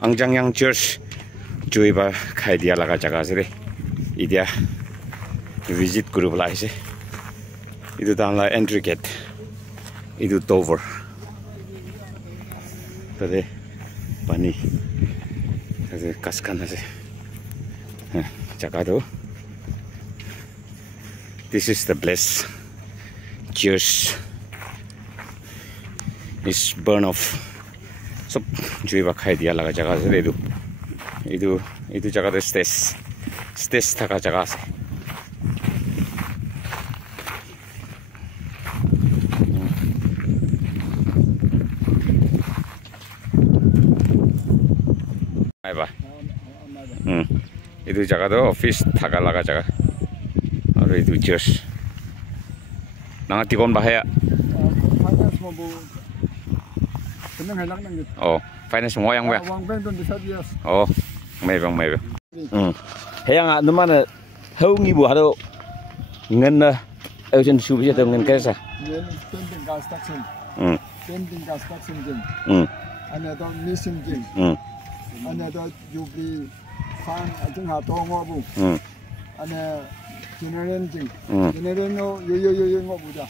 Angjangyang Church Juiba Khaidia laga jaga sire idia visit guru bala ise itu tanla entry gate itu Dover tadi pani tadi kaskan ase jaga tu this is the place church is burn off so Juiba Khaidia laga jaga sire itu jaga tu stage taka jaga ase ba itu jaga tu office taka laga jaga aru itu church nang tikon bahaya oh finance mo yang ba oh may bang hayang naman haungi bu hado ngan na ocean su bi ta ngan kaisa painting construction jing ana to mission jing ana to jubli fan ajeng ha to ngo bu ana generation jing generation no yo ngo bu ja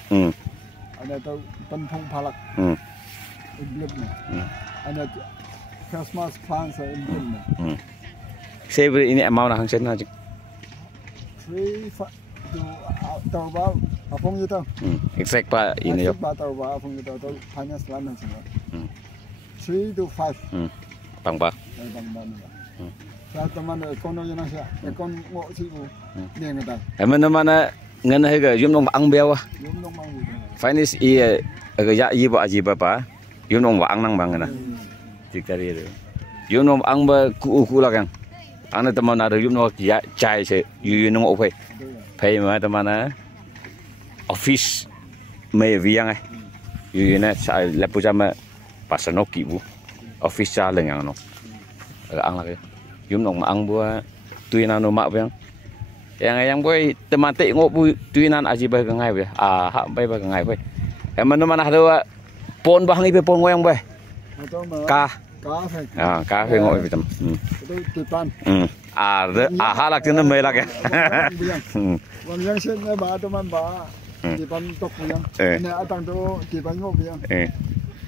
ana to pan phong phalak iblip na ana Christmas plants are in them. Save ini amount na hangsen na. 3 tàu bao phong như tao. Exact pa ini yo. Ba tàu bao phong như tao tao finance plan nang sini. 3 to 5. Bang ba. Bang ba. Sa teman ekono yang nasa ekon ngo si bu. Ni ngata. Eman mana ngan he ga yum nong ang bewa. Yum nong mang. Finance i ga ya i ba aji ba pa. Yum nong wa ang nang bang na. Tikari itu, yun nom ang ba ku lah kan, ane teman ada yun nom ya cai se, yun nom opai, pay mana teman office me viang yun saya lepas jam pasanok ibu, office jalan yang no, ang lagi, yun nom ang buat tuinan nom mak yang boy teman tek ngop tuinan aji bah kengai bah, hak bah kengai bah, emang teman ada pon bah ni pon ngoyang bah. Cá phê ngồi tầm halak tu nampak lagi yang sen ba teman ba di pan tok yang ne atang tu di pan ngop yang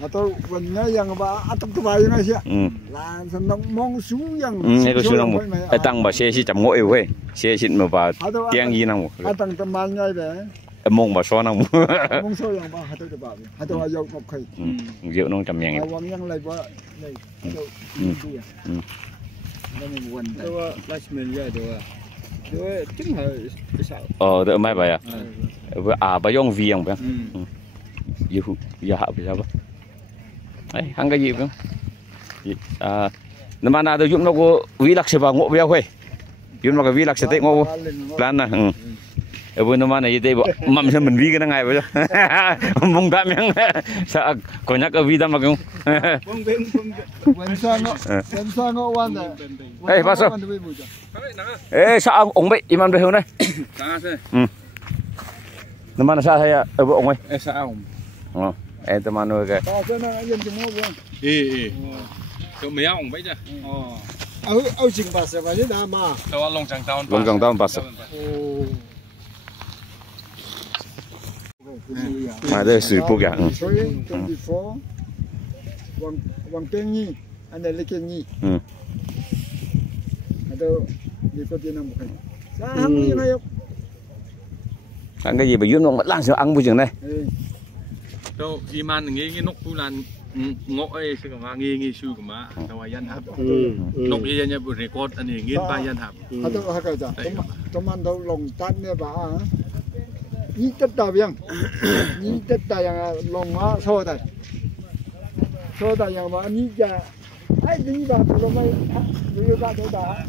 atau wanya yang ba atang tu ba yang asia lan senang mong su yang itu sudah mu atang ba saya si jam ngoi we saya si mau ba tiang yi nang mu atang teman ngai be mong ba so nang mu mong so yang ba hatu tu ba hatu ayau ngop kai diệu nong jam yang awang yang lai ba lai hatu dia ini bukan tu last minute tu tu chính là đợi mai vậy bà yong viang vậy giờ hạ bây giờ đấy hàng cái gì vậy nó mà nào được dụng nó có vi lạc sẽ vào ngộ béo thôi dụng nó có vi lạc sẽ tệ ngộ plan nè vừa nó mà này tệ bộ mầm cho mình vi cái ngày vậy mong tạm miếng sợ có nhắc ở vi tâm mà không sao ngộ quan này ê bao sao ê sao ông bị im ăn về hướng đây nó mà sao hay ở bộ ông ơi sao ông em tao mang nuôi cái cậu mấy ông vậy chứ ôi chừng bà sẽ phải đa mà tao long chẳng tao bà sẽ mà đây sủi bốc à Wang Kengi anda lekengi ada di kota nam bukan saham ni ayok ăn cái gì mà dưới nó mất lan sao ăn bây giờ này đâu iman nghe nóc phu lan ngõ ấy sự mà nghe sư của má tao yan hấp nóc ấy nha bữa record anh ấy nghe ba yan hấp atau hak aja teman tahu long tan ni ba ni tetap yang long ma so da yang ba ni ja ai ni ba tu mai dulu ka tu da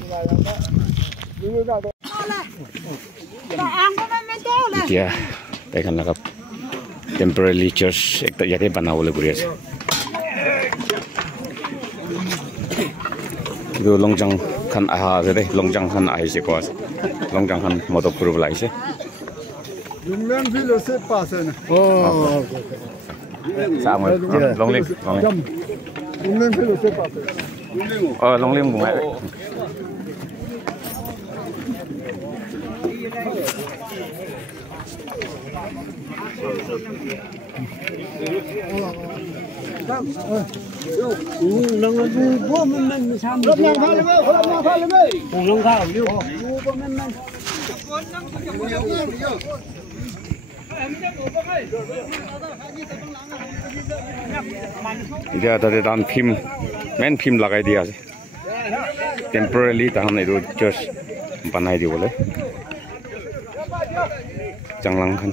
ni yang ba dulu ka tu ya đây kan lakap temporary church ekta yate banawo le guri ase itu longjang khan aha ase longjang khan aise ko ase longjang khan moto puru lai ase Jumlan filo se pasa na sao mà long lên Jumlan filo se pasa Long Liêm cùng lại. Dia tadi dan film, main film lagai dia sih. Temporarily tahan itu just panai dia boleh. Jangan kan.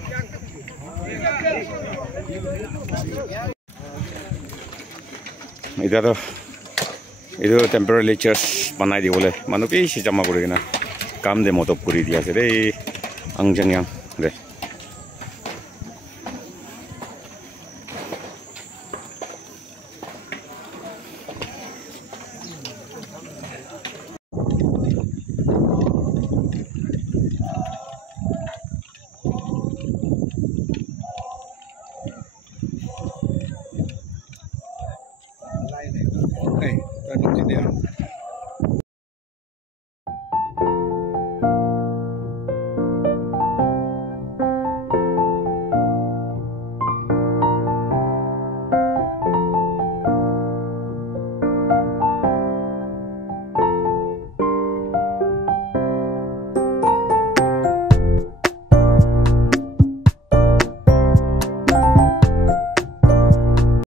Itu temporarily just panai dia boleh. Manu pi si jama boleh kena. Kam demo top kuri dia sih. Angjang yang deh.